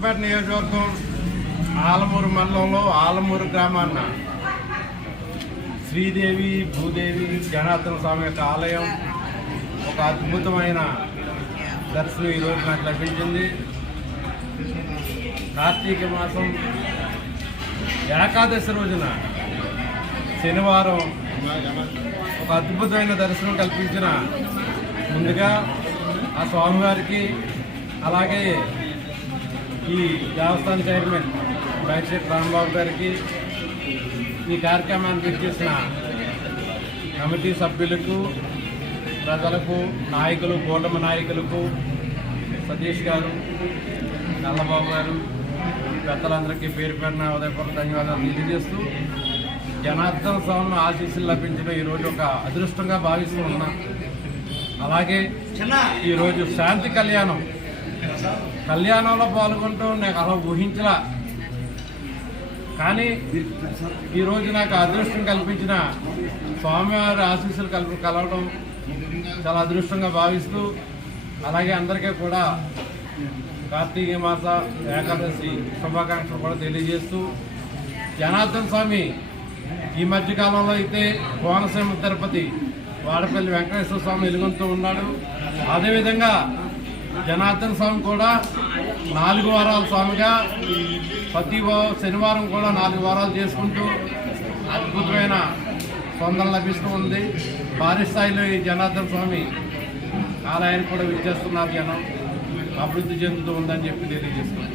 కొత్తపేట నియోజకవర్గం ఆలమూరు మండలంలో ఆలమూరు గ్రామాన్న శ్రీదేవి భూదేవి జనార్దన స్వామి యొక్క ఆలయం ఒక అద్భుతమైన దర్శనం ఈరోజు నాకు లభించింది. కార్తీక మాసం ఏకాదశి రోజున శనివారం ఒక అద్భుతమైన దర్శనం కల్పించిన ముందుగా ఆ స్వామివారికి అలాగే ఈ దేవస్థాన చైర్మన్ బైశెట్ రాంబాబు గారికి ఈ కార్యక్రమాన్ని చేసిన కమిటీ సభ్యులకు ప్రజలకు నాయకులు కూటమి నాయకులకు సతీష్ గారు నల్లబాబు గారు పెద్దలందరికీ పేరు పేరున ఉదయపూర్వక ధన్యవాదాలు తెలియజేస్తూ జనార్దన స్వామి ఆశీస్సులు లభించడం ఈరోజు ఒక అదృష్టంగా భావిస్తూ ఉన్నా. అలాగే ఈరోజు శాంతి కళ్యాణం కళ్యాణంలో పాల్గొంటూ నాకు అలా ఊహించలా. కానీ ఈరోజు నాకు అదృష్టం కల్పించిన స్వామివారి ఆశీస్సులు కల్ప కలవడం చాలా అదృష్టంగా భావిస్తూ అలాగే అందరికీ కూడా కార్తీక మాస ఏకాదశి శుభాకాంక్షలు కూడా తెలియజేస్తూ జనార్దన స్వామి ఈ మధ్యకాలంలో అయితే కోనసీమ తిరుపతి వాడపల్లి వెంకటేశ్వర స్వామి వెలుగుతూ ఉన్నాడు. అదేవిధంగా జనార్దన్ స్వామి కూడా నాలుగు వారాల స్వామిగా ప్రతి శనివారం కూడా నాలుగు వారాలు చేసుకుంటూ అద్భుతమైన స్పందన లభిస్తూ ఉంది. భారీ స్థాయిలో ఈ జనార్దన్ స్వామి ఆలయాన్ని కూడా విచ్చేస్తున్నారు జనం. అభివృద్ధి చెందుతూ ఉందని చెప్పి తెలియజేస్తున్నారు